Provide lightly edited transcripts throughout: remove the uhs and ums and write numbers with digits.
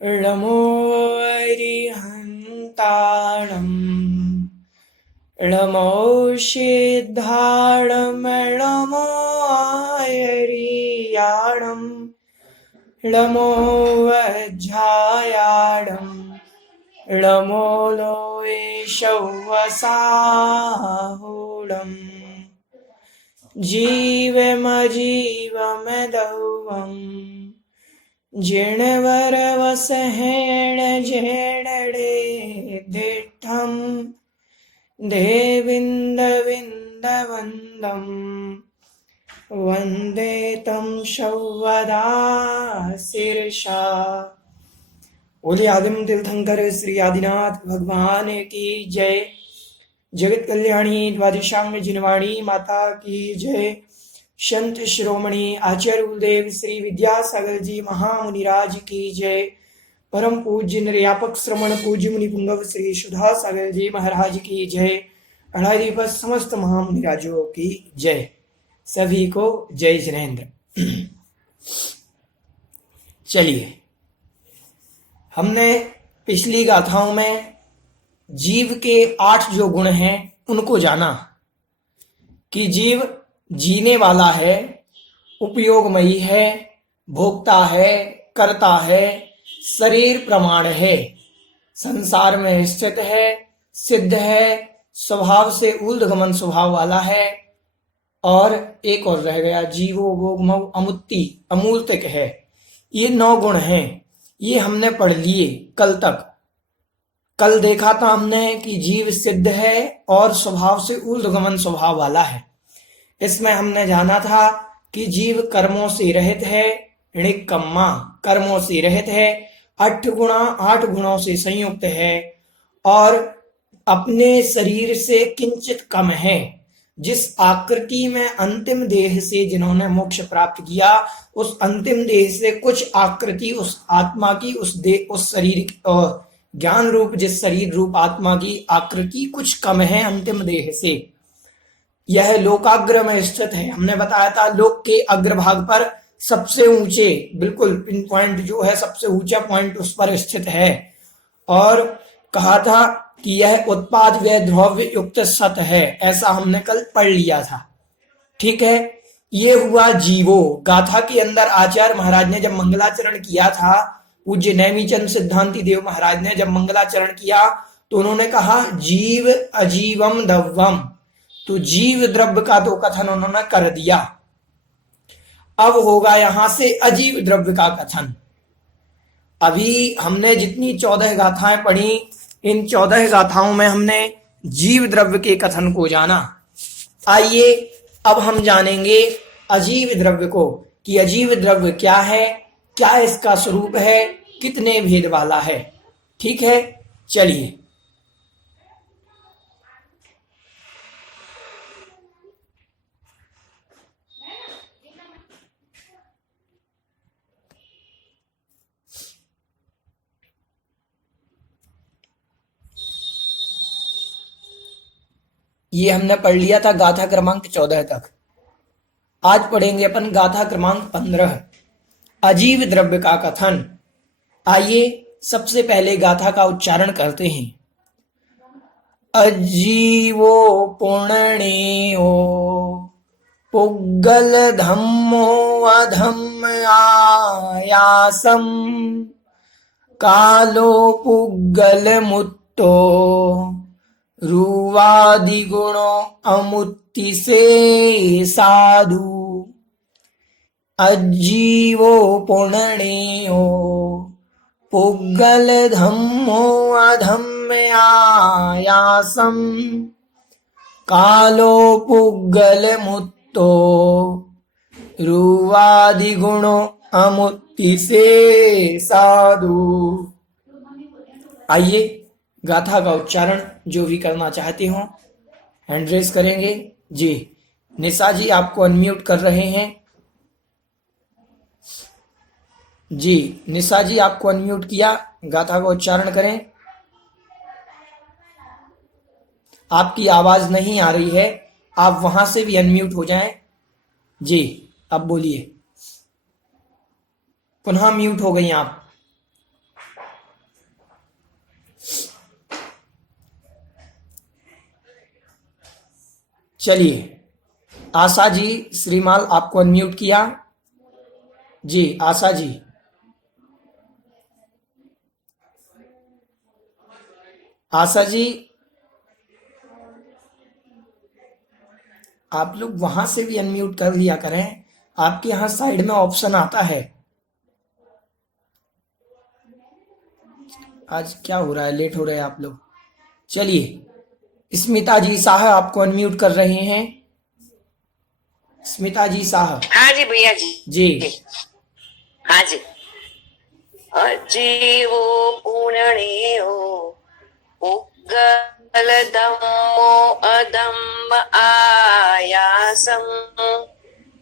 नमो अरिहन्ताणम् नमो सिद्धाणम् नमो आयर्याणम् नमो वज्रायाणम् नमो लोये शौवसाहुणम् जीवमजीवमदौवम् जिणवरवसहेण जेणडे दिष्ठम् देविन्दविन्दवन्दम् वन्दे तं शौवदा शीर्षा। बोले आदिम तीर्थंकर श्री आदिनाथ भगवान की जय। जगत कल्याणी द्वादशांग जिनवाणी माता की जय। संत शिरोमणि आचार्य गुरुदेव श्री विद्यासागर जी महामुनिराज की जय। परम पूज्य निर्यापक श्रमण पूज्य मुनि पुंगव श्री सुधा सागर जी महाराज की जय। अढ़ाई समस्त महामुनिराजों की जय। सभी को जय जिनेन्द्र। चलिए, हमने पिछली गाथाओं में जीव के 8 जो गुण हैं उनको जाना कि जीव जीने वाला है, उपयोगमयी है, भोक्ता है, करता है, शरीर प्रमाण है, संसार में स्थित है, सिद्ध है, स्वभाव से ऊर्ध्वगमन स्वभाव वाला है, और एक और रह गया जीवो भोगमौ अमुत्ति अमूर्तिक है। ये 9 गुण हैं। ये हमने पढ़ लिए कल तक। कल देखा था हमने कि जीव सिद्ध है और स्वभाव से ऊर्ध्वगमन स्वभाव वाला है। इसमें हमने जाना था कि जीव कर्मों से रहित है, णिक्कम्मा कर्मों से रहित है, 8 गुणों से संयुक्त है और अपने शरीर से किंचित कम है। जिस आकृति में अंतिम देह से जिन्होंने मोक्ष प्राप्त किया, उस अंतिम देह से कुछ आकृति उस आत्मा की, उस शरीर ज्ञान रूप जिस शरीर रूप आत्मा की आकृति कुछ कम है अंतिम देह से। यह लोकाग्र में स्थित है। हमने बताया था लोक के अग्रभाग पर सबसे ऊंचे, बिल्कुल पिन पॉइंट जो है, सबसे ऊंचा पॉइंट उस पर स्थित है। और कहा था कि यह उत्पाद व द्रव्य युक्त सत है। ऐसा हमने कल पढ़ लिया था। ठीक है, ये हुआ जीवो। गाथा के अंदर आचार्य महाराज ने जब मंगलाचरण किया था, पूज्य नेमीचंद सिद्धांति देव महाराज ने जब मंगलाचरण किया तो उन्होंने कहा जीव अजीवम दव्वम। तो जीव द्रव्य का तो कथन उन्होंने कर दिया। अब होगा यहां से अजीव द्रव्य का कथन। अभी हमने जितनी 14 गाथाएं पढ़ी, इन 14 गाथाओं में हमने जीव द्रव्य के कथन को जाना। आइए अब हम जानेंगे अजीव द्रव्य को, कि अजीव द्रव्य क्या है, क्या इसका स्वरूप है, कितने भेद वाला है। ठीक है, चलिए। ये हमने पढ़ लिया था गाथा क्रमांक 14 तक। आज पढ़ेंगे अपन गाथा क्रमांक 15, अजीव द्रव्य का कथन। आइए सबसे पहले गाथा का उच्चारण करते हैं। अजीवो पुण्यो पुग्गल धम्मो अधम्म आयासम कालो पुग्गल मुत्तो रुवादिगुणो अमुत्ति से साधु। अजीवो पुण्यो पुग्गल धम्मो अधम्म आयासम कालो पुग्गल मुत्तो रुवादिगुणो अमुत्ति से साधु। आइए गाथा का उच्चारण जो भी करना चाहते हो हैंड रेस करेंगे। जी निशा जी आपको अनम्यूट कर रहे हैं। जी निशा जी आपको अनम्यूट किया, गाथा का उच्चारण करें। आपकी आवाज नहीं आ रही है, आप वहां से भी अनम्यूट हो जाएं। जी अब बोलिए। पुनः म्यूट हो गई आप। चलिए, आशा जी श्रीमाल आपको अनम्यूट किया। जी आशा जी, आशा जी आप लोग वहां से भी अनम्यूट कर लिया करें, आपके यहाँ साइड में ऑप्शन आता है। आज क्या हो रहा है, लेट हो रहे हैं आप लोग। चलिए, स्मिता जी शाह आपको अनम्यूट कर रहे हैं। स्मिता जी शाह। हाँ जी भैया जी। जी हाँ जी। अजीवो पुण्यो उग्गल धम्मो अधम्म आयासम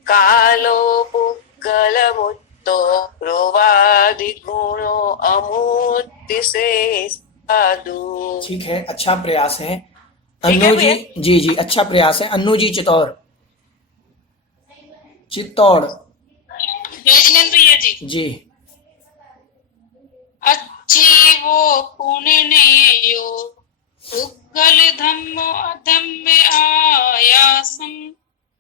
कालो पुग्गल मुत्तो रोवादि गुणो अमूर्ति से साधु। ठीक है, अच्छा प्रयास है। ठीक है अन्नू जी, भैया। जी जी अच्छा प्रयास है। अन्नू जी चित्तौड़, चित्तौड़ भैया जी। जी। अजीवो पुण्यो पुग्गल धम्मो अधम्म आयासम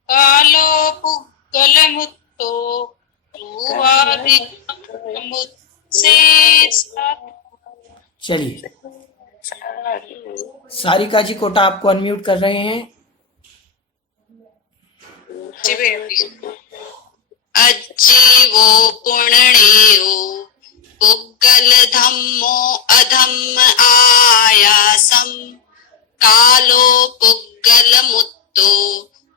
कालो पुग्गल मुत्तो रुवादि मुत्से साधु। चलिए, सारिका जी कोटा आपको अनम्यूट कर रहे हैं। जी भैया। अजीवो पुण्यो पुग्गल धम्मो अधम्म आयासम कालो पुग्गल मुत्तो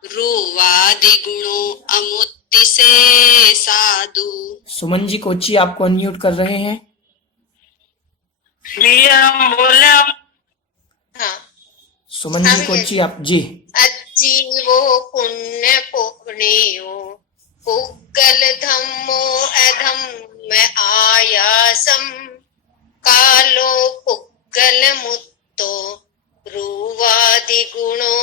रुवादि गुणो अमुत्ति से साधु। सुमन जी कोची आपको अनम्यूट कर रहे हैं। भैया हम बोले हम। हाँ। सुमन जी कोची आप जी। अजीवो पुण्य पुण्यो पुग्गल धम्मो अधम्म आयासम कालो पुग्गल मुत्तो रुवादि गुणो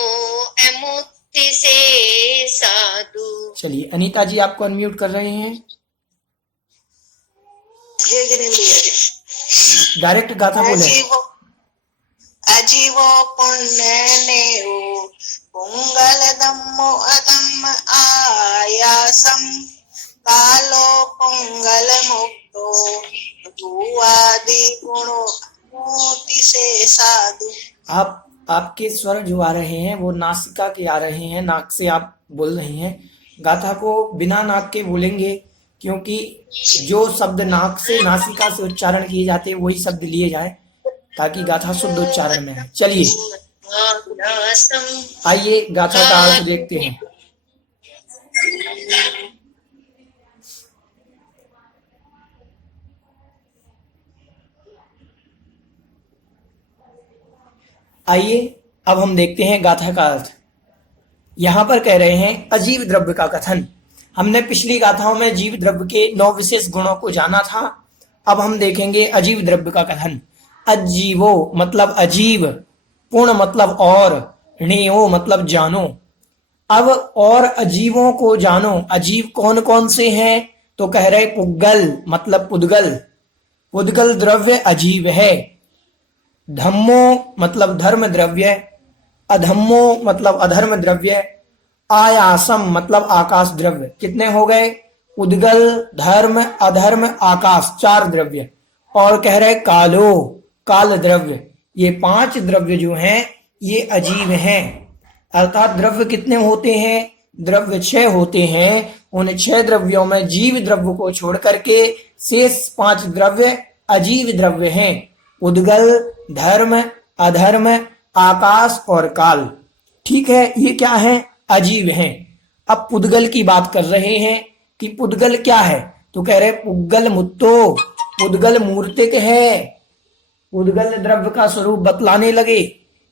अमुत्ति से साधु। चलिए, अनीता जी आपको अनम्यूट कर रहे हैं। डायरेक्ट गाथा बोले। अजीवो पुण्यो पुंगल धम्मो अधम्म आयासम कालो पुंगल मुक्तो रुवादि गुणो अमूर्ति से साधु। आपके स्वर जो आ रहे हैं वो नासिका के आ रहे हैं, नाक से आप बोल रहे हैं। गाथा को बिना नाक के बोलेंगे, क्योंकि जो शब्द नाक से नासिका से उच्चारण किए जाते हैं वही शब्द लिए जाए, ताकि गाथा शुद्ध उच्चारण में है। चलिए, आइए गाथा का अर्थ देखते हैं। आइए अब हम देखते हैं गाथा का अर्थ। यहां पर कह रहे हैं अजीव द्रव्य का कथन। हमने पिछली गाथाओं में जीव द्रव्य के 9 विशेष गुणों को जाना था। अब हम देखेंगे अजीव द्रव्य का कथन। अजीवो मतलब अजीव, पूर्ण मतलब और, णेयो मतलब जानो। अब और अजीवों को जानो। अजीव कौन कौन से हैं? तो कह रहे पुग्गल मतलब पुद्गल, पुद्गल द्रव्य अजीव है। धम्मो मतलब धर्म द्रव्य, अधम्मो मतलब अधर्म द्रव्य, आयासम मतलब आकाश द्रव्य। कितने हो गए? उद्गल, धर्म, अधर्म, आकाश, 4 द्रव्य। और कह रहे कालो, काल द्रव्य। ये 5 द्रव्य जो हैं ये अजीव हैं। अर्थात द्रव्य कितने होते हैं? द्रव्य 6 होते हैं। उन 6 द्रव्यों में जीव द्रव्य को छोड़ करके शेष 5 द्रव्य अजीव द्रव्य हैं। उद्गल, धर्म, अधर्म, आकाश और काल। ठीक है, ये क्या है? अजीव हैं। अब पुद्गल की बात कर रहे हैं कि पुद्गल क्या है? तो कह रहे पुग्गल मुत्तो, पुद्गल मूर्तिक है। पुद्गल द्रव्य का स्वरूप बतलाने लगे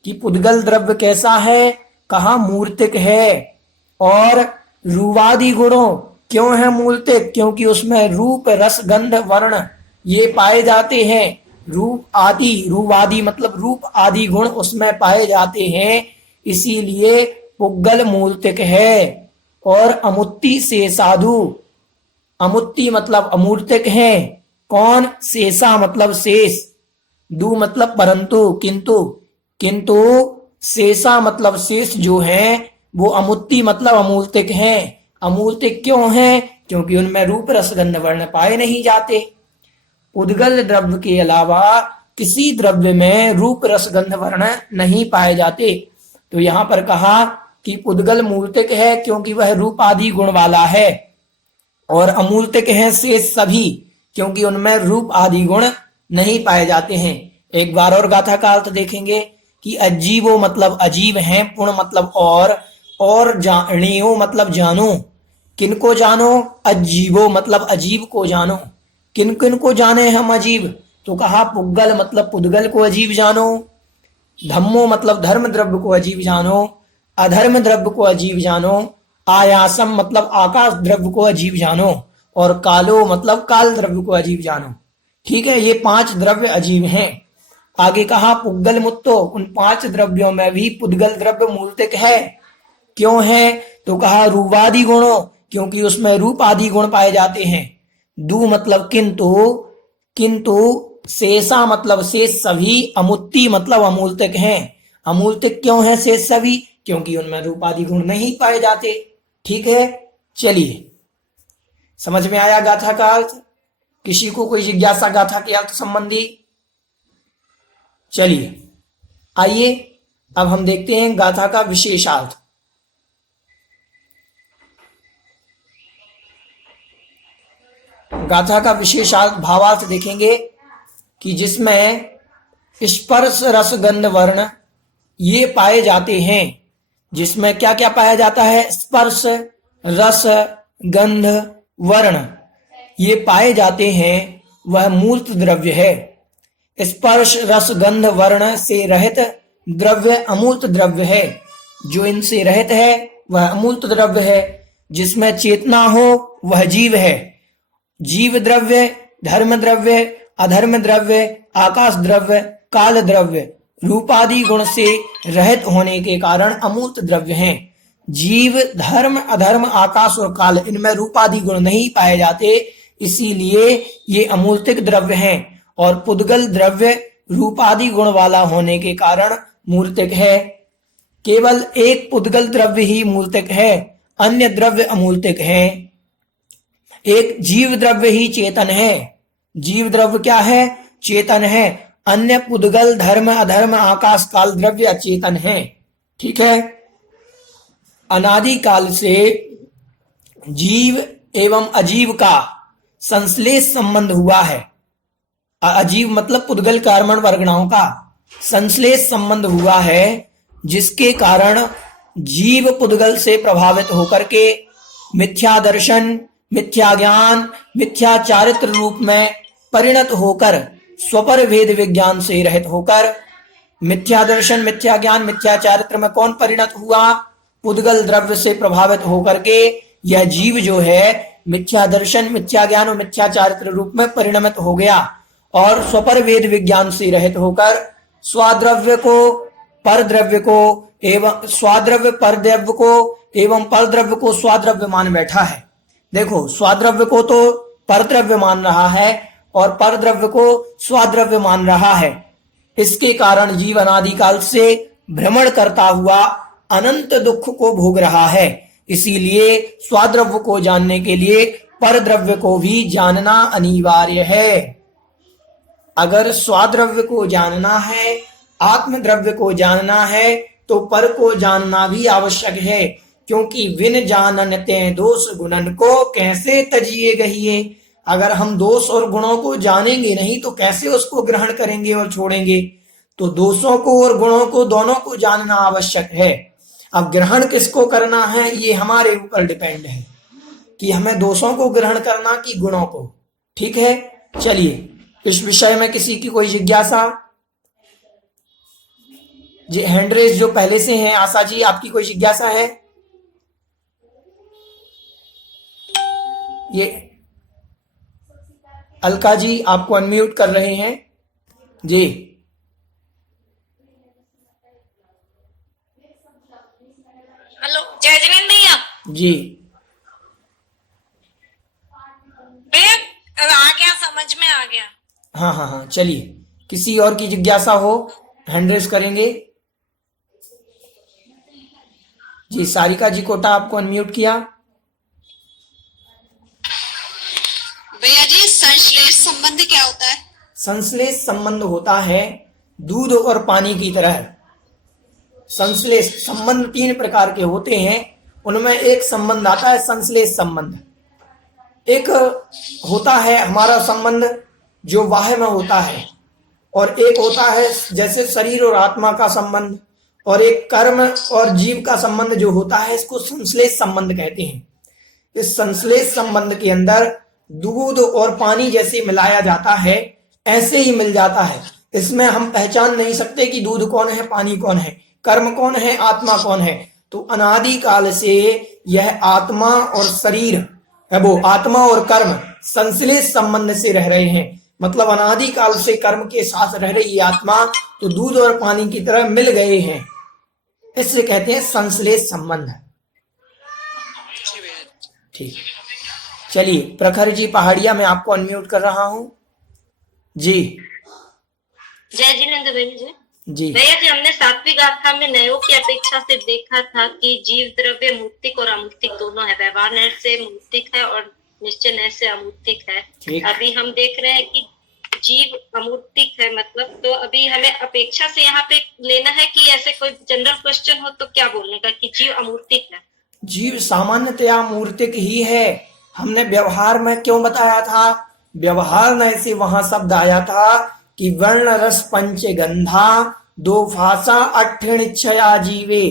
कि पुद्गल द्रव्य कैसा है? कहा मूर्तिक है। और रूवादि गुणों, क्यों है मूर्तिक? क्योंकि उसमें रूप, रस, गंध, वर्ण ये पाए जाते हैं। रूप आदि, रूवादि मतलब रूप आदि गुण उसमें पाए जाते हैं, इसीलिए पुग्गल मूर्तिक है। और अमुत्ति से साधु, अमुत्ति मतलब अमूर्तिक है। कौन? शेषा मतलब शेष, दु मतलब परंतु, किंतु, किंतु शेषा मतलब शेष जो है वो अमूर्ति मतलब अमूर्तिक हैं। अमूर्तिक क्यों हैं? क्योंकि उनमें रूप रस गंध वर्ण पाए नहीं जाते। उद्गल द्रव्य के अलावा किसी द्रव्य में रूप रस गंध वर्ण नहीं पाए जाते। तो यहाँ पर कहा कि उद्गल मूर्तिक है क्योंकि वह रूप आदि गुण वाला है, और अमूर्तिक है शेष सभी क्योंकि उनमें रूप आदि गुण नहीं पाए जाते हैं। एक बार और गाथा का अर्थ देखेंगे कि अजीवो मतलब अजीब हैं, पुण मतलब और जानियो मतलब जानो। किनको जानो? अजीबो मतलब अजीब को जानो। किन किन को जाने हम अजीब? तो कहा पुद्गल मतलब पुद्गल को अजीब जानो। धम्मो मतलब धर्म द्रव्य को अजीब जानो। अधर्म द्रव्य को अजीब जानो। आयासम मतलब आकाश द्रव्य को अजीब जानो। और कालो मतलब काल द्रव्य को अजीब जानो। ठीक है, ये 5 द्रव्य अजीब हैं। आगे कहा पुद्गल मुत्तो, उन 5 द्रव्यों में भी पुद्गल द्रव्य मूर्तिक है। क्यों है? तो कहा रूपादि गुणों, क्योंकि उसमें रूप आदि गुण पाए जाते हैं। दू मतलब किंतु, किंतु शेषा मतलब शेष सभी, अमूर्ति मतलब अमूर्तिक हैं। अमूर्तिक क्यों है शेष सभी? क्योंकि उनमें रूप आदि गुण नहीं पाए जाते। ठीक है, चलिए समझ में आया गाथा का अर्थ? किसी को कोई जिज्ञासा गाथा के अर्थ संबंधी? चलिए आइए अब हम देखते हैं गाथा का विशेषार्थ। गाथा का विशेषार्थ भावार्थ देखेंगे कि जिसमें स्पर्श रस गंध वर्ण ये पाए जाते हैं। जिसमें क्या क्या पाया जाता है? स्पर्श रस गंध वर्ण ये पाए जाते हैं, वह मूर्त द्रव्य है। स्पर्श रस गंध वर्ण से रहित द्रव्य अमूर्त द्रव्य है। जो इनसे रहित है वह अमूर्त द्रव्य है। जिसमें चेतना हो वह जीव है। जीव द्रव्य, धर्म द्रव्य, अधर्म द्रव्य, आकाश द्रव्य, काल द्रव्य रूपादि गुण से रहित होने के कारण अमूर्त द्रव्य हैं। जीव, धर्म, अधर्म, आकाश और काल इनमें रूपादि गुण नहीं पाए जाते, इसीलिए ये अमूर्तिक द्रव्य हैं। और पुद्गल द्रव्य रूपादि गुण वाला होने के कारण मूर्तिक है। केवल एक पुद्गल द्रव्य ही मूर्तिक है, अन्य द्रव्य अमूर्तिक है। एक जीव द्रव्य ही चेतन है। जीव द्रव्य क्या है? चेतन है। अन्य पुद्गल, धर्म, अधर्म, आकाश, काल द्रव्य अचेतन है। ठीक है, अनादि काल से जीव एवं अजीव का संश्लेष संबंध हुआ है। अजीव मतलब पुद्गल कर्मण वर्गणाओं का संश्लेष संबंध हुआ है, जिसके कारण जीव पुद्गल से प्रभावित होकर के मिथ्या दर्शन, मिथ्या ज्ञान, मिथ्या चारित्र रूप में परिणत होकर स्वपर भेद विज्ञान से रहित होकर, मिथ्या दर्शन, मिथ्या ज्ञान, मिथ्या चारित्र में कौन परिणत हुआ? पुद्गल द्रव्य से प्रभावित होकर के यह जीव जो है मिथ्या दर्शन, मिथ्या ज्ञान और मिथ्या चारित्र रूप में परिणमित हो गया और स्वपर वेद विज्ञान से रहित होकर स्वाद्रव्य को परद्रव्य को एवं स्वाद्रव्य परद्रव्य को एवं परद्रव्य को स्वाद्रव्य मान बैठा है। देखो, स्वाद्रव्य को तो परद्रव्य मान रहा है और परद्रव्य को स्वाद्रव्य मान रहा है। इसके कारण जीव अनादिकाल से भ्रमण करता हुआ अनंत दुख को भोग रहा है। इसीलिए स्वाद्रव्य को जानने के लिए परद्रव्य को भी जानना अनिवार्य है। अगर स्वाद्रव्य को जानना है, आत्मद्रव्य को जानना है, तो पर को जानना भी आवश्यक है, क्योंकि विन जाननते दोष गुणन को कैसे तजिए गहिए। अगर हम दोष और गुणों को जानेंगे नहीं तो कैसे उसको ग्रहण करेंगे और छोड़ेंगे। तो दोषों को और गुणों को दोनों को जानना आवश्यक है। अब ग्रहण किसको करना है ये हमारे ऊपर डिपेंड है कि हमें दोषों को ग्रहण करना कि गुणों को। ठीक है, चलिए इस विषय में किसी की कोई जिज्ञासा? जी हैंड रेज जो पहले से हैं, आशा जी आपकी कोई जिज्ञासा है? ये अलका जी आपको अनम्यूट कर रहे हैं जी। हेलो जय जिनेन्द्र भैया जी भैया आ गया, समझ में आ गया। हाँ हाँ हाँ, चलिए किसी और की जिज्ञासा हो हैंड रेज करेंगे। जी सारिका जी कोटा आपको अनम्यूट किया। भैया जी संश्लेष संबंध क्या होता है? संश्लेष संबंध होता है दूध और पानी की तरह। संश्लेष संबंध 3 प्रकार के होते हैं, उनमें एक संबंध आता है संश्लेष संबंध। एक होता है हमारा संबंध जो बाह्य में होता है, और एक होता है जैसे शरीर और आत्मा का संबंध, और एक कर्म और जीव का संबंध जो होता है इसको संश्लेष संबंध कहते हैं। इस संश्लेष संबंध के अंदर दूध और पानी जैसे मिलाया जाता है ऐसे ही मिल जाता है। इसमें हम पहचान नहीं सकते कि दूध कौन है, पानी कौन है, कर्म कौन है, आत्मा कौन है। तो अनादि काल से यह आत्मा और शरीर है, वो आत्मा और कर्म संश्लेष संबंध से रह रहे हैं। मतलब अनादि काल से कर्म के साथ रह रही आत्मा तो दूध और पानी की तरह मिल गए हैं, इससे कहते हैं संश्लेष संबंध। ठीक, चलिए प्रखर जी पहाड़िया मैं आपको अनम्यूट कर रहा हूं। जी जय जिनेंद्र जी। जी भैया जी, हमने 7वीं गाथा में नयों की अपेक्षा से देखा था कि जीव द्रव्य मूर्तिक और अमूर्तिक दोनों है। व्यवहार नय से मूर्तिक है और निश्चय नय से अमूर्तिक है। अभी हम देख रहे हैं कि जीव अमूर्तिक है, मतलब तो अभी हमें अपेक्षा से यहाँ पे लेना है कि ऐसे कोई जनरल क्वेश्चन हो तो क्या बोलने का कि जीव अमूर्तिक है? जीव सामान्यतया मूर्तिक ही है। हमने व्यवहार में क्यों बताया था? व्यवहार नय से वहां शब्द आया था कि वर्ण रस पंच गंधा दो भाषा अठ्ठिणिच्छया जीवे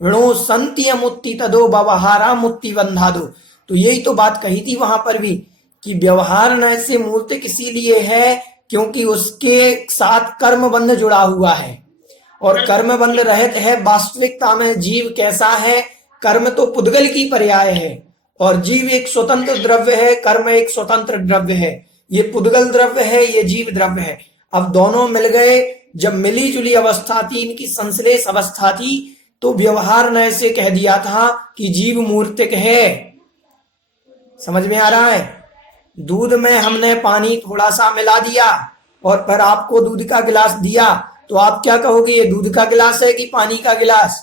ऋणो संति अमुत्ति तदो व्यवहारा मुक्ति बंधा दो। तो यही तो बात कही थी वहां पर भी कि व्यवहार नय से मूर्तिक इसीलिए है क्योंकि उसके साथ कर्म बंध जुड़ा हुआ है, और कर्म बंध रहित है। वास्तविकता में जीव कैसा है? कर्म तो पुद्गल की पर्याय है और जीव एक स्वतंत्र द्रव्य है, कर्म एक स्वतंत्र द्रव्य है। ये पुद्गल द्रव्य है, ये जीव द्रव्य है। अब दोनों मिल गए, जब मिली जुली अवस्था थी, इनकी संश्लेष अवस्था थी, तो व्यवहार नय से कह दिया था कि जीव मूर्तिक है। समझ में आ रहा है? दूध में हमने पानी थोड़ा सा मिला दिया और फिर आपको दूध का गिलास दिया, तो आप क्या कहोगे, ये दूध का गिलास है कि पानी का गिलास?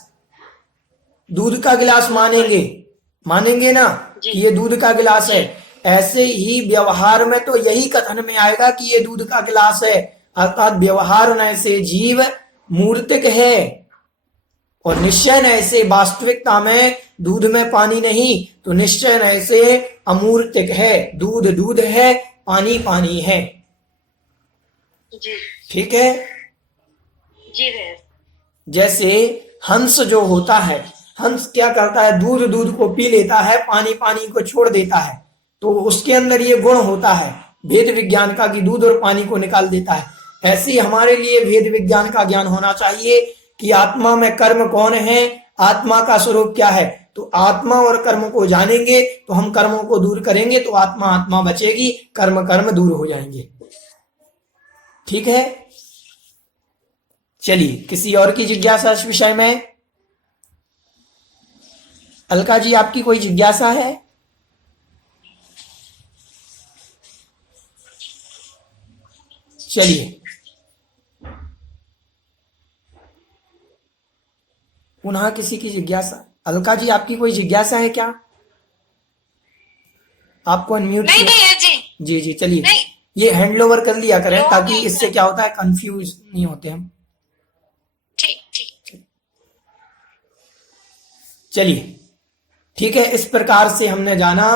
दूध का गिलास मानेंगे, मानेंगे ना कि ये दूध का गिलास है। ऐसे ही व्यवहार में तो यही कथन में आएगा कि ये दूध का गिलास है, अर्थात व्यवहार नय से जीव मूर्तिक है और निश्चय नय से वास्तविकता में दूध में पानी नहीं, तो निश्चय नय से अमूर्तिक है। दूध दूध है, पानी पानी है। जी ठीक है जी भैया। जैसे हंस जो होता है, हंस क्या करता है? दूध दूध को पी लेता है, पानी पानी को छोड़ देता है। तो उसके अंदर ये गुण होता है भेद विज्ञान का कि दूध और पानी को निकाल देता है। ऐसे ही हमारे लिए भेद विज्ञान का ज्ञान होना चाहिए कि आत्मा में कर्म कौन है, आत्मा का स्वरूप क्या है। तो आत्मा और कर्म को जानेंगे तो हम कर्मों को दूर करेंगे, तो आत्मा आत्मा बचेगी, कर्म कर्म दूर हो जाएंगे। ठीक है, चलिए किसी और की जिज्ञासा इस विषय में? अलका जी आपकी कोई जिज्ञासा है? चलिए पुनः किसी की जिज्ञासा? अलका जी आपकी कोई जिज्ञासा है क्या? आपको अनम्यूट नहीं नहीं है जी। जी जी चलिए, नहीं। ये हैंड ओवर कर लिया करें नहीं, ताकि नहीं, इससे क्या होता है कंफ्यूज नहीं होते हम। ठीक ठीक। चलिए ठीक है, इस प्रकार से हमने जाना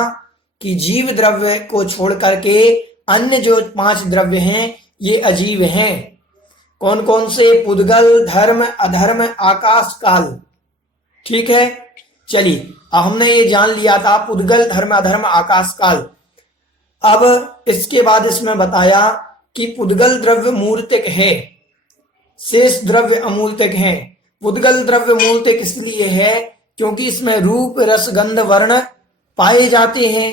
कि जीव द्रव्य को छोड़ करके अन्य जो 5 द्रव्य हैं ये अजीव हैं। कौन कौन से? पुद्गल, धर्म, अधर्म, आकाश, काल। ठीक है, चलिए अब हमने ये जान लिया था पुद्गल, धर्म, अधर्म, आकाश, काल। अब इसके बाद इसमें बताया कि पुद्गल द्रव्य मूर्तिक है, शेष द्रव्य अमूर्तिक है। पुद्गल द्रव्य मूर्तिक इसलिए है क्योंकि इसमें रूप रस गंध वर्ण पाए जाते हैं।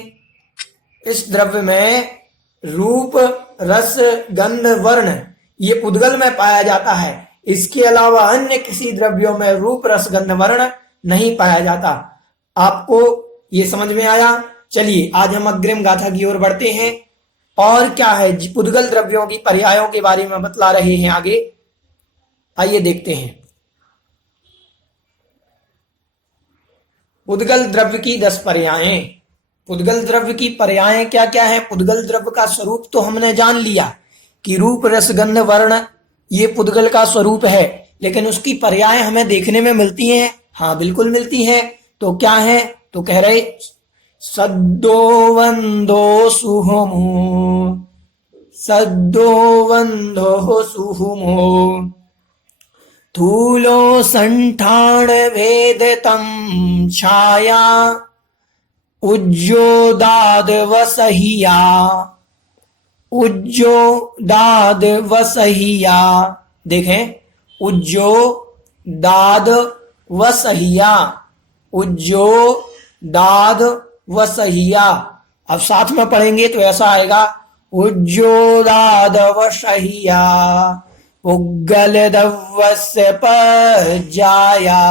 इस द्रव्य में रूप रस गंध वर्ण ये पुद्गल में पाया जाता है। इसके अलावा अन्य किसी द्रव्यों में रूप रस गंध वर्ण नहीं पाया जाता। आपको ये समझ में आया? चलिए आज हम अग्रिम गाथा की ओर बढ़ते हैं। और क्या है, पुद्गल द्रव्यों की पर्यायों के बारे में बतला रहे हैं आगे। आइए देखते हैं। पुद्गल द्रव्य की 10 पर्यायें। पुद्गल द्रव्य की पर्यायें क्या क्या है? पुद्गल द्रव्य का स्वरूप तो हमने जान लिया कि रूप रस गंध वर्ण ये पुद्गल का स्वरूप है, लेकिन उसकी पर्याय हमें देखने में मिलती हैं। हाँ बिल्कुल मिलती हैं। तो क्या है? तो कह रहे सद्दो वंदो सुहुमो, सद्दो वंदो सुहुमो, थूलो संठान भेदतम छाया, उज्जोदाद वसहिया, उज्जोदाद वसहिया। देखें, उज्जोदाद वसहिया, उज्जोदाद वसहिया। अब साथ में पढ़ेंगे तो ऐसा आएगा, उज्जोदाद वसहिया, पुग्गल दवस्य पज्जाया,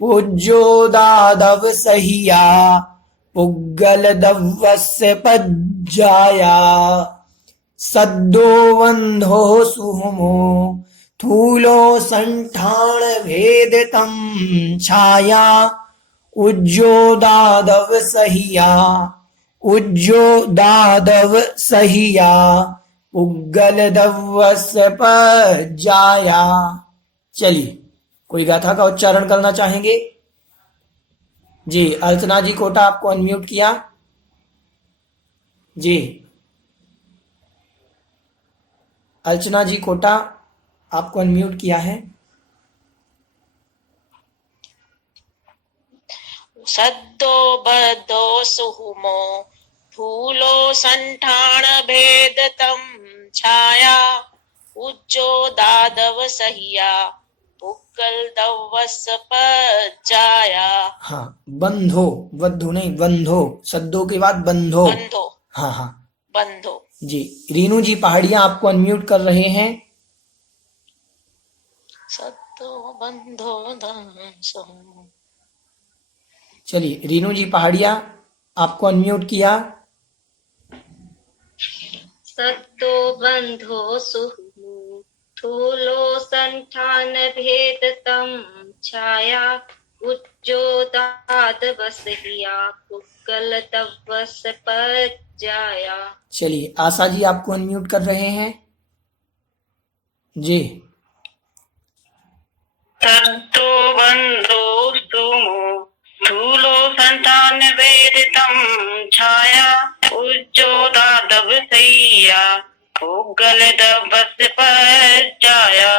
उज्जोदादव सहिया, पुग्गल दवस्य पज्जाया, सद्दो वंधो सुहुमो, थूलो संठान भेदतम छाया, उज्जोदादव सहिया, उज्जोदादव सहिया, पुग्गल दवस्य पज्जाया। चलिए, कोई गाथा का उच्चारण करना चाहेंगे? जी, अर्चना जी कोटा, आपको अनम्यूट किया। जी, अर्चना जी कोटा, आपको अनम्यूट किया है। सद्दो बद्धो सुहुमो, थूलो संठान भेदतम छाया, उज्जोदादव सहिया, पुग्गल दवस पज्जाया। हाँ, बंधो, वद्धो नहीं, बंधो, सद्दो के बाद बंधो। बंधो। हाँ हाँ, बंधो। जी, रीनू जी पहाड़िया आपको अनम्यूट कर रहे हैं। सद्दो बंधो दासो। चलिए, रीनू जी पहाड़िया, आपको अनम्यूट किया। सत्तो बंधो सुहुमो, थूलो संठान भेदतम छाया, उज्जोदाद वसहिया, पुग्गल दवस पज्जाया। चलिए, आशा जी आपको अनम्यूट कर रहे हैं। जी, सद्दो बंधो सुहुमो, थूलो संठान भेदतम छाया, उज्जोदादव सहिया, पुग्गल दवस पज्जाया।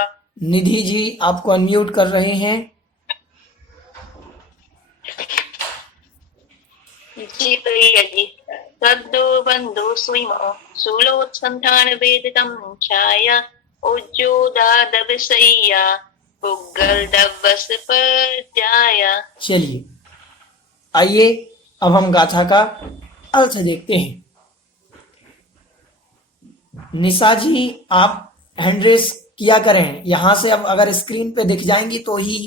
निधि जी आपको अनम्यूट कर रहे हैं। जी भैया जी। सद्दो बंधो सुहुमो, थूलो संठान भेदतम छाया, उज्जोदादव सहिया, पुग्गल दवस पज्जाया। चलिए, आइए अब हम गाथा का अर्थ देखते हैं। निशा जी, आप हैंड रेस किया करें। यहां से अब अगर स्क्रीन पे दिख जाएंगी तो ही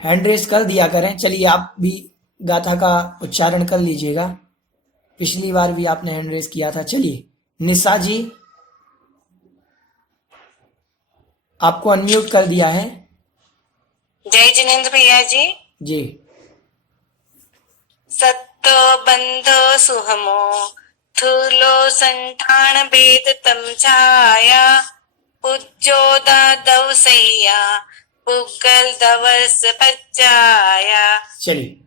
हैंड रेस कर दिया करें। चलिए, आप भी गाथा का उच्चारण कर लीजिएगा। पिछली बार भी आपने हैंड रेस किया था। चलिए, निशा जी, आपको अनम्यूट कर दिया है। जय जिनेंद्र भैया जी। जी, सत्तो बंधो सुहमो, थूलो संठान भेदतम छाया, उज्जोदादव सहिया, पुग्गल दवस पज्जाया। चलिए,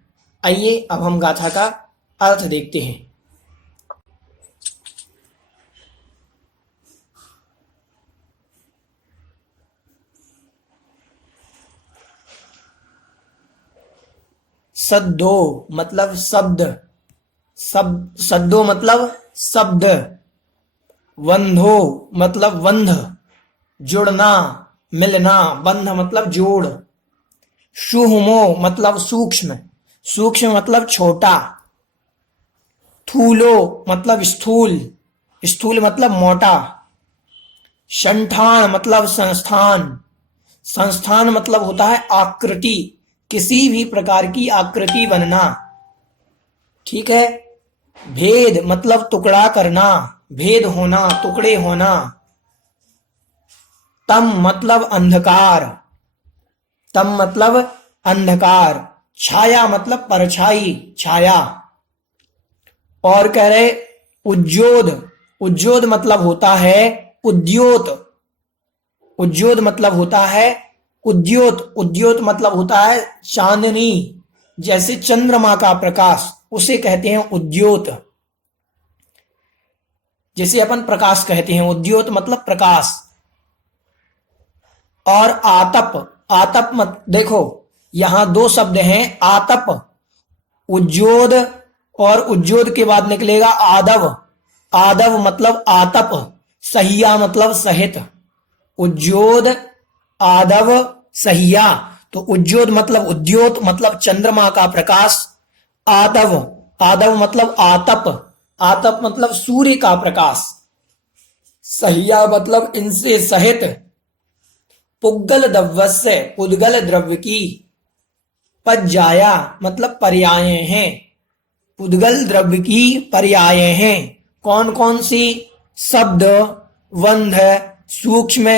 आइए अब हम गाथा का अर्थ देखते हैं। सद्दो मतलब शब्द, सद्दो मतलब शब्द, वंधो मतलब बंध, जुड़ना, मिलना, बंध मतलब जोड़, सुहुमो मतलब सूक्ष्म, सूक्ष्म मतलब छोटा, थूलो मतलब स्थूल, स्थूल मतलब मोटा, संठान मतलब संस्थान, संस्थान मतलब होता है आकृति, किसी भी प्रकार की आकृति बनना। ठीक है। भेद मतलब टुकड़ा करना, भेद होना, टुकड़े होना। तम मतलब अंधकार, तम मतलब अंधकार, छाया मतलब परछाई, छाया। और कह रहे उज्जोद, उज्जोद मतलब होता है उद्योत, उज्जोद मतलब होता है उद्योत, उद्योत मतलब होता है चांदनी, जैसे चंद्रमा का प्रकाश उसे कहते हैं उद्योत। जैसे अपन प्रकाश कहते हैं, उद्योत मतलब प्रकाश। और आतप, आतप मत देखो यहां दो शब्द हैं, आतप, उज्जोद, और उज्जोद के बाद निकलेगा आदव, आदव मतलब आतप, सहिया मतलब सहित, उज्जोद आदव सहिया। तो उज्जोद मतलब उद्योत मतलब चंद्रमा का प्रकाश, आदव, आदव मतलब आतप, आतप मतलब सूर्य का प्रकाश, सहिया मतलब इनसे सहित। पुग्गल द्रव्यस्य, पुद्गल द्रव्य की, पज्जाया मतलब पर्याय हैं, पुद्गल द्रव्य की पर्याय हैं। कौन कौन सी? शब्द, वंध, सूक्ष्म,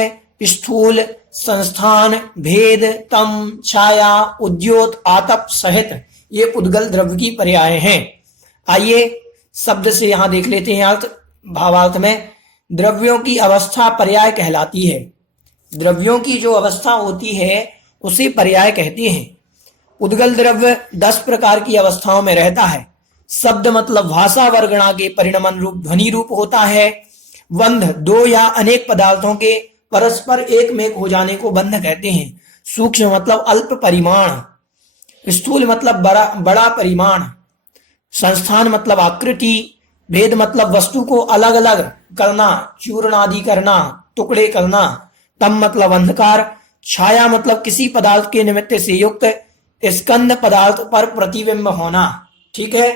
स्थूल, संस्थान, भेद, तम, छाया, उद्योत, आतप सहित, ये पुद्गल द्रव्य की पर्याय हैं। आइए शब्द से यहां देख लेते हैं अर्थ। भावार्थ में द्रव्यों की अवस्था पर्याय कहलाती है, द्रव्यों की जो अवस्था होती है उसे पर्याय कहते हैं। उद्गल द्रव्य 10 प्रकार की अवस्थाओं में रहता है। शब्द मतलब भाषा वर्गणा के परिणमन रूप ध्वनि रूप होता है। बंध 2 या अनेक पदार्थों के परस्पर एक में हो जाने को बंध कहते हैं। सूक्ष्म मतलब अल्प परिमाण, स्थूल मतलब बड़ा परिमाण, संस्थान मतलब आकृति, भेद मतलब वस्तु को अलग अलग करना, चूर्ण आदि करना, टुकड़े करना, तम मतलब अंधकार, छाया मतलब किसी पदार्थ के निमित्त से युक्त स्कंद पदार्थ पर प्रतिबिंब होना, ठीक है।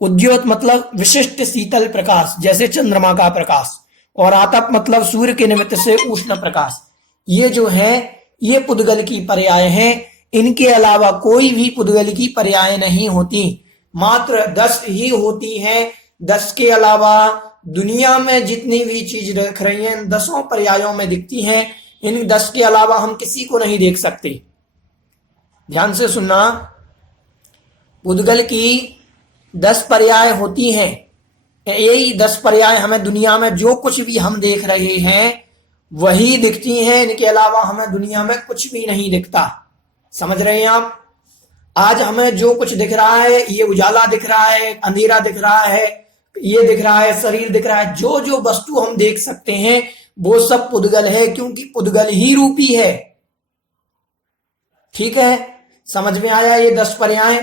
उद्योत मतलब विशिष्ट शीतल प्रकाश जैसे चंद्रमा का प्रकाश, और आतप मतलब सूर्य के निमित्त से उष्ण प्रकाश। ये जो है ये पुद्गल की पर्याय हैं। इनके अलावा कोई भी पुद्गल की पर्याय नहीं होती, मात्र 10 ही होती हैं। 10 के अलावा दुनिया में जितनी भी चीज देख रही हैं 10 पर्यायों में दिखती हैं। इन 10 के अलावा हम किसी को नहीं देख सकते। ध्यान से सुनना, पुद्गल की 10 पर्याय होती हैं। यही 10 पर्याय हमें दुनिया में जो कुछ भी हम देख रहे हैं वही दिखती हैं। इनके अलावा हमें दुनिया में कुछ भी नहीं दिखता। समझ रहे हैं आप? आज हमें जो कुछ दिख रहा है, ये उजाला दिख रहा है, अंधेरा दिख रहा है, ये दिख रहा है, शरीर दिख रहा है, जो जो वस्तु हम देख सकते हैं वो सब पुद्गल है, क्योंकि पुद्गल ही रूपी है। ठीक है, समझ में आया ये 10 पर्याय?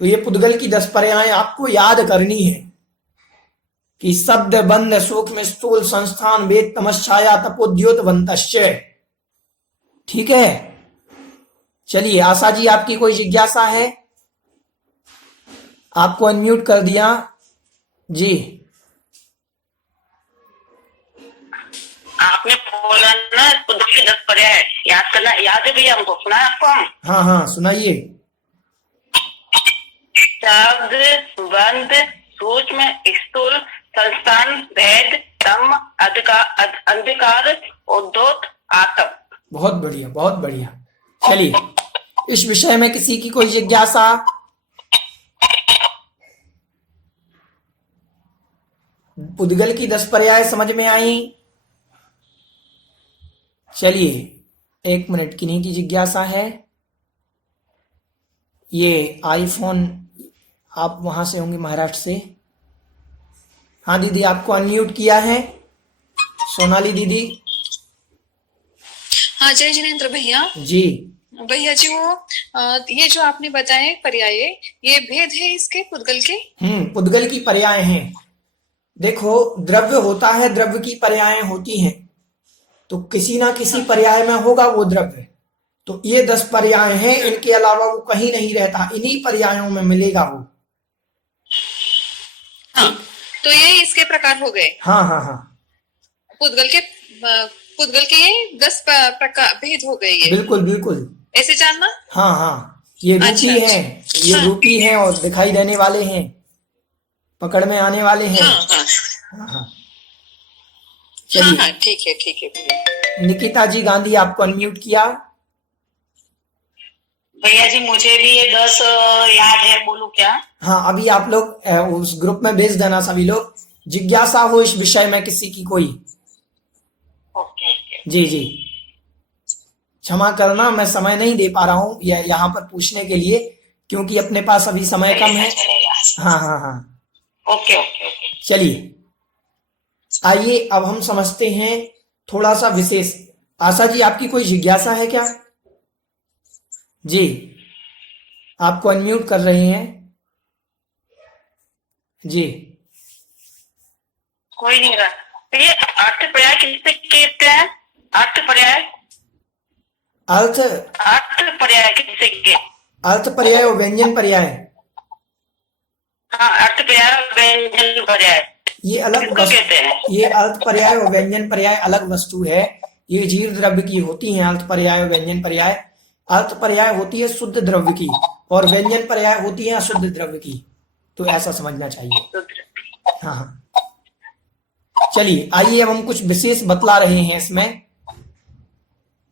तो ये पुद्गल की 10 पर्याय आपको याद करनी है कि शब्द, बंध, सूक्ष्म, स्थूल, संस्थान, वेद, तमश्चाया, तपोद्योत, वंतश्च। ठीक है, चलिए आशा जी आपकी कोई जिज्ञासा है? आपको अनम्यूट कर दिया जी। आपने बोला ना पुद्गल की 10 पर्याय याद करना, याद है भैया हमको? सुना है आपको? हम हाँ हाँ सुनाइए। शब्द, बंध, सूक्ष्म, स्थूल, संस्थान, भेद, तम, अंधकार, उद्योत, आतप। बहुत बढ़िया, बहुत बढ़िया। चलिए, इस विषय में किसी की कोई जिज्ञासा? पुद्गल की 10 पर्याय समझ में आई? चलिए, 1 मिनट की नहीं की जिज्ञासा है। ये आईफोन, आप वहां से होंगे महाराष्ट्र से। हाँ दीदी, आपको अनम्यूट किया है, सोनाली दीदी। हाँ जय जिनेन्द्र भैया। जी भैया जी वो ये जो आपने बताए पर्याय, ये भेद है इसके पुद्गल के? पुद्गल की पर्याय हैं। देखो, द्रव्य होता है, द्रव्य की पर्याय होती हैं, तो किसी ना किसी पर्याय में होगा वो द्रव्य। तो ये 10 पर्याय हैं, इनके अलावा वो कहीं नहीं रहता, इन्हीं पर्यायों में मिलेगा वो। हाँ, तो ये इसके प्रकार हो गए। हाँ हाँ हाँ, पुद्गल के ये 10 प्रकार भेद हो गए ये। बिल्कुल बिल्कुल, ऐसे जानना। हाँ हाँ, ये रूपी अच्छा, हैं, ये हाँ। रूपी हैं और दिखाई देने वाले हैं, पकड़ में आने वाले हैं। हाँ हाँ हाँ हाँ, हाँ चलिए। हाँ, ठीक है भैया। निकिता जी गांधी, आपको अनम्यूट किया। भैया जी मुझे भी ये 10 याद है, बोलूं क्या? हाँ, अभी आप लोग उस ग्रुप में भेज देना सभी लोग, जिज्ञासा हो इस विषय में किसी की कोई। Okay okay. जी जी, क्षमा करना, मैं समय नहीं दे पा रहा हूँ यहाँ पर पूछने के लिए, क्योंकि अपने पास अभी समय कम है। हाँ हाँ हाँ, ओके ओके ओके। चलिए आइए अब हम समझते हैं थोड़ा सा विशेष। आशा जी, आपकी कोई जिज्ञासा है क्या? जी, आपको अनम्यूट कर रहे हैं। जी, कोई नहीं रहा। तो ये अर्थ पर्याय किससे कहते हैं? अर्थ पर्याय, अर्थ अर्थ पर्याय किससे कहते? अर्थ पर्याय और व्यंजन पर्याय, हाँ, अर्थ पर्याय व्यंजन पर्याय ये अलग किसको कहते हैं? ये अर्थ पर्याय और व्यंजन पर्याय अलग वस्तु है। ये जीव द्रव्य की होती हैं अर्थ पर्याय और व्यंजन पर्याय। अर्थ पर्याय होती है शुद्ध द्रव्य की और व्यंजन पर्याय होती है अशुद्ध द्रव्य की, तो ऐसा समझना चाहिए। हाँ हाँ, चलिए आइए अब हम कुछ विशेष बतला रहे हैं इसमें।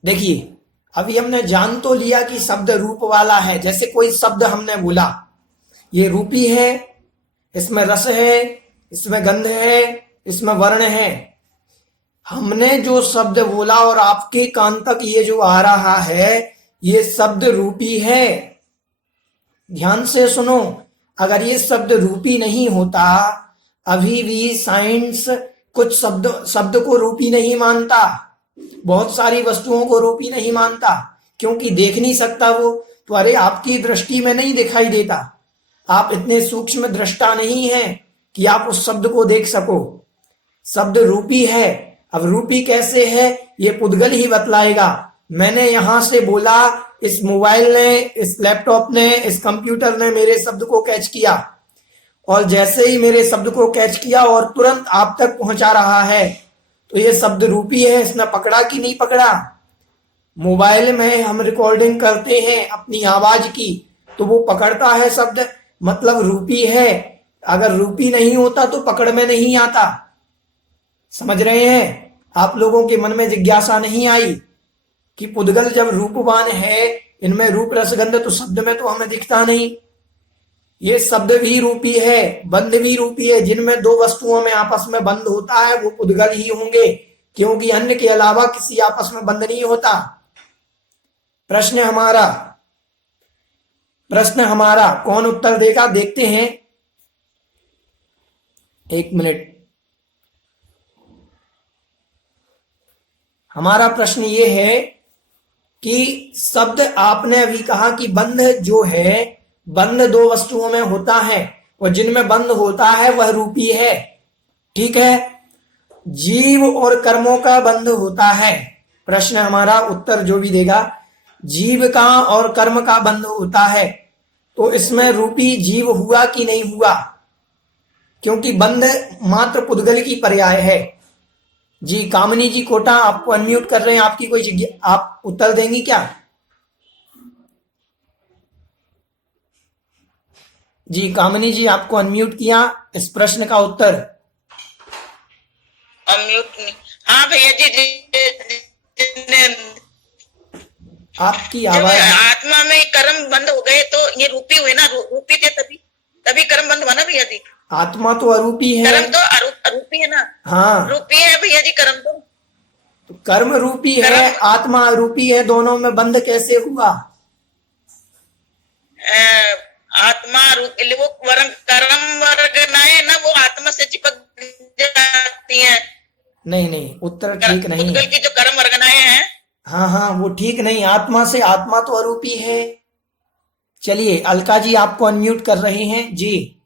देखिए, अभी हमने जान तो लिया कि शब्द रूप वाला है। जैसे कोई शब्द हमने बोला, ये रूपी है, इसमें रस है, इसमें गंध है, इसमें वर्ण है। हमने जो शब्द बोला और आपके कान तक ये जो आ रहा है, ये शब्द रूपी है। ध्यान से सुनो, अगर ये शब्द रूपी नहीं होता, अभी भी साइंस कुछ शब्द को रूपी नहीं मानता, बहुत सारी वस्तुओं को रूपी नहीं मानता, क्योंकि देख नहीं सकता वो। तो अरे, आपकी दृष्टि में नहीं दिखाई देता, आप इतने सूक्ष्म दृष्टा नहीं हैं कि आप उस शब्द को देख सको। शब्द रूपी है। अब रूपी कैसे है, ये पुद्गल ही बतलाएगा। मैंने यहां से बोला, इस मोबाइल ने, इस लैपटॉप ने, इस कंप्यूटर ने मेरे शब्द को कैच किया, और जैसे ही मेरे शब्द को कैच किया और तुरंत आप तक पहुंचा रहा है, तो ये शब्द रूपी है। इसने पकड़ा कि नहीं पकड़ा? मोबाइल में हम रिकॉर्डिंग करते हैं अपनी आवाज की, तो वो पकड़ता है शब्द, मतलब रूपी है। अगर रूपी नहीं होता तो पकड़ में नहीं आता। समझ रहे हैं? आप लोगों के मन में जिज्ञासा नहीं आई कि पुद्गल जब रूपवान है, इनमें रूप रसगंध, तो शब्द में तो हमें दिखता नहीं। ये शब्द भी रूपी है, बंध भी रूपी है। जिनमें दो वस्तुओं में आपस में बंध होता है वो पुद्गल ही होंगे, क्योंकि अन्य के अलावा किसी आपस में बंध नहीं होता। प्रश्न हमारा कौन उत्तर देगा, देखते हैं। एक मिनट। हमारा प्रश्न ये है कि शब्द, आपने अभी कहा कि बंध जो है, बंध दो वस्तुओं में होता है, और जिनमें बंध होता है वह रूपी है। ठीक है, जीव और कर्मों का बंध होता है। प्रश्न हमारा उत्तर जो भी देगा, जीव का और कर्म का बंध होता है, तो इसमें रूपी जीव हुआ कि नहीं हुआ? क्योंकि बंध मात्र पुद्गल की पर्याय है। जी, कामनी जी कोटा, आपको अनम्यूट कर रहे हैं। आपकी कोई आप उत्तर देंगी क्या? जी, कामनी जी, आपको अनम्यूट किया, इस प्रश्न का उत्तर। अनम्यूट नहीं। हाँ भैया जी, आपकी आवाज, आत्मा में कर्म बंद हो गए तो ये रूपी हुए ना, रूपी थे तभी कर्म बंद हुआ ना भैया जी। आत्मा तो अरूपी है। कर्म तो अरूपी है ना। हाँ, रूपी है भैया जी कर्म तो कर्म रूपी है, आत्मा अरूपी है, दोनों में बंध कैसे हुआ? आत्मा रूपी, वो कर्म वर्गनाएं ना, वो आत्मा से चिपक जाती हैं। नहीं, उत्तर ठीक नहीं है। की जो कर्म वर्गनाएं हैं, हाँ, वो ठीक नहीं। आत्मा से, आत्मा तो अरूपी है। चलिए, अलका जी आपको अनम्यूट कर रहे हैं। जी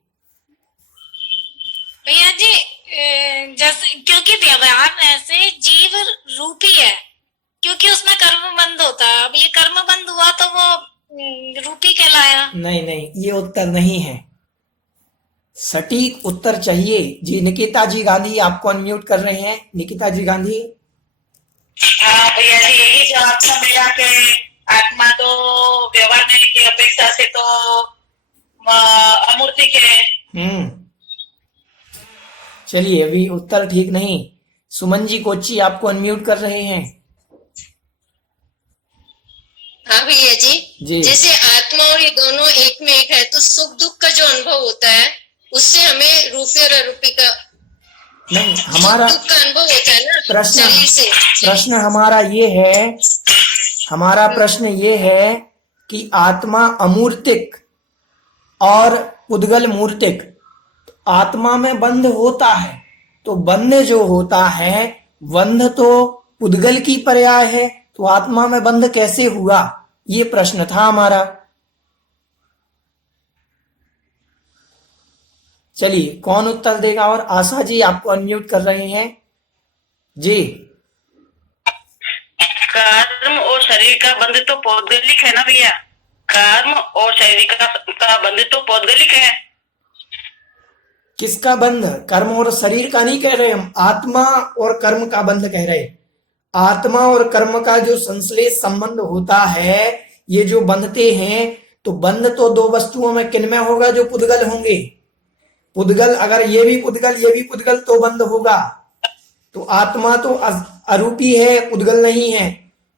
भैया जी, जैसे क्योंकि व्यवहार में से जीव रूपी है, क्योंकि उसमें कर्म बंद होता है। अब ये कर्म बंद हुआ तो वो रूपी कहलाया। नहीं, ये उत्तर नहीं है। सटीक उत्तर चाहिए। जी, निकिता जी गांधी आपको अनम्यूट कर रहे हैं। निकिता जी गांधी। हाँ भैया जी, यही जवाब था मेरा कि आत्मा तो व्यवहार नहीं की अपेक्षा से तो अमूर्तिक है। चलिए, अभी उत्तर ठीक नहीं। सुमन जी कोच्ची आपको अनम्यूट कर रहे हैं। हाँ भैया जी। जी, जैसे आत्मा और ये दोनों एक में एक है, तो सुख दुख का जो अनुभव होता है उससे हमें रूपी और अरूपी का नहीं, हमारा सुख दुख का अनुभव होता है ना शरीर से। प्रश्न हमारा प्रश्न ये है कि आत्मा अमूर्तिक और पुद्गल मूर्तिक, आत्मा में बंध होता है, तो बंध जो होता है, बंध तो पुद्गल की पर्याय है, तो आत्मा में बंध कैसे हुआ, ये प्रश्न था हमारा। चलिए, कौन उत्तर देगा? और आशा जी आपको अनम्यूट कर रहे हैं जी। कर्म और शरीर का बंध तो पौद्गलिक है ना भैया, कर्म और शरीर का बंध तो पौद्गलिक है। किसका बंध? कर्म और शरीर का नहीं कह रहे हम, आत्मा और कर्म का बंध कह रहे। आत्मा और कर्म का जो संश्लेष संबंध होता है, ये जो बंधते हैं, तो बंध तो दो वस्तुओं में किन में होगा? जो पुद्गल होंगे। पुद्गल, अगर ये भी पुद्गल तो बंध होगा। तो आत्मा तो अरूपी है, पुद्गल नहीं है,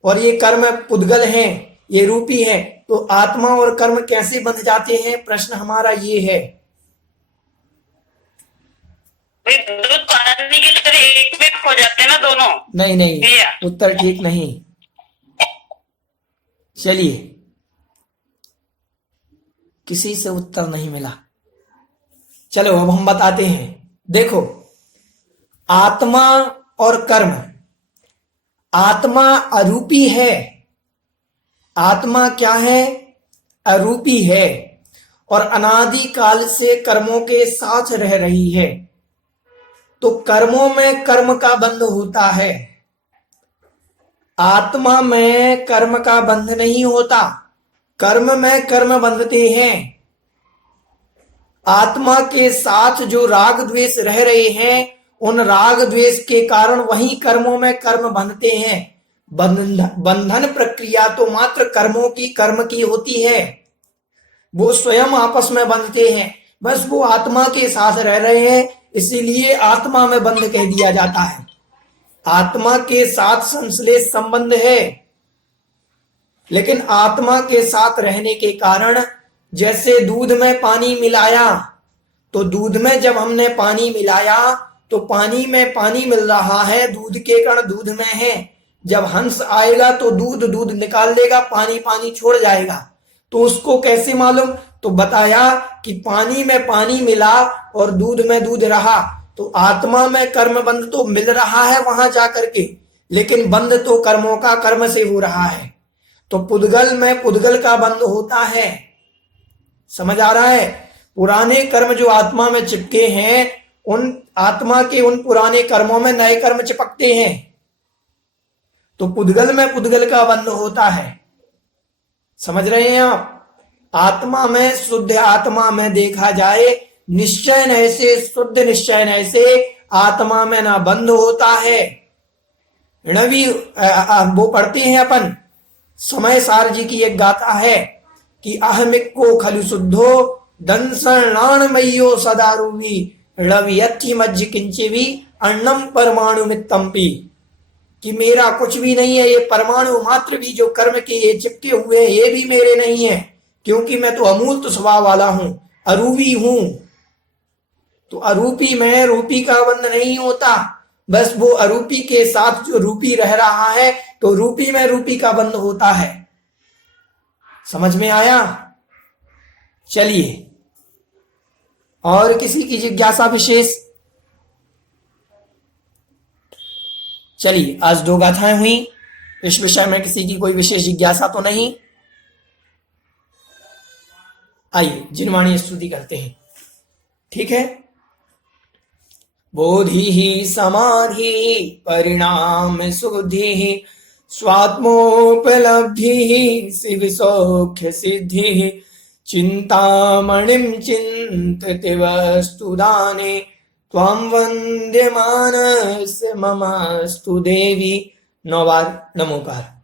और ये कर्म पुद्गल है, ये रूपी है, तो आत्मा और कर्म कैसे बंध जाते हैं? प्रश्न हमारा ये है। दूध पानी की तरह एक में खो जाते हैं ना दोनों। नहीं, उत्तर ठीक नहीं। चलिए, किसी से उत्तर नहीं मिला। चलो अब हम बताते हैं। देखो, आत्मा और कर्म, आत्मा अरूपी है। आत्मा क्या है? अरूपी है, और अनादि काल से कर्मों के साथ रह रही है। तो कर्मों में कर्म का बंध होता है, आत्मा में कर्म का बंध नहीं होता। कर्म में कर्म बंधते हैं। आत्मा के साथ जो राग द्वेष रह रहे हैं, उन राग द्वेष के कारण वही कर्मों में कर्म बंधते हैं। बंधन प्रक्रिया तो मात्र कर्म की होती है। वो स्वयं आपस में बंधते हैं, बस वो आत्मा के साथ रह रहे हैं, इसीलिए आत्मा में बंध कह दिया जाता है। आत्मा के साथ संश्लेष संबंध है, लेकिन आत्मा के साथ रहने के कारण, जैसे दूध में पानी मिलाया, तो दूध में जब हमने पानी मिलाया तो पानी में पानी मिल रहा है, दूध के कण दूध में है। जब हंस आएगा तो दूध निकाल लेगा, पानी छोड़ जाएगा। तो उसको कैसे मालूम? तो बताया कि पानी में पानी मिला और दूध में दूध रहा। तो आत्मा में कर्म बंध तो मिल रहा है वहां जाकर के, लेकिन बंध तो कर्मों का कर्म से हो रहा है। तो पुद्गल में पुद्गल का बंध होता है। समझ आ रहा है? पुराने कर्म जो आत्मा में चिपके हैं, उन आत्मा के उन पुराने कर्मों में नए कर्म चिपकते हैं। तो पुद्गल में पुद्गल का बंध होता है। समझ रहे हैं आप? आत्मा में, शुद्ध आत्मा में देखा जाए, निश्चय नय से, शुद्ध निश्चय नय से आत्मा में ना बंध होता है। ऋणवी वो पढ़ते हैं अपन, समय सार जी की एक गाथा है कि अहमिको खलु शुद्धो दंसणाणमय्यो सदारूवी रणवियथि मज्ज किंचिवी अन्नम परमाणु मित्तम्पी, कि मेरा कुछ भी नहीं है, ये परमाणु मात्र भी जो कर्म के ये चिपके हुए हैं, ये भी मेरे नहीं है, क्योंकि मैं तो अमूर्त स्वभाव वाला हूं, अरूपी हूं। तो अरूपी में रूपी का बंध नहीं होता, बस वो अरूपी के साथ जो रूपी रह रहा है, तो रूपी में रूपी का बंध होता है। समझ में आया? चलिए, और किसी की जिज्ञासा विशेष? चलिए, आज 2 गाथाएं हुई। इस विषय में किसी की कोई विशेष जिज्ञासा तो नहीं? आइए जिनवाणी स्तुति करते हैं। ठीक है। बोधि ही समाधि परिणाम सुधि स्वात्मोपलब्धि शिव सौख्य सिद्धि चिंतामणिं चिंतति वस्तुदाने त्वां वंद्यमानस्य ममस्तु देवी। 9 बार नमोकार।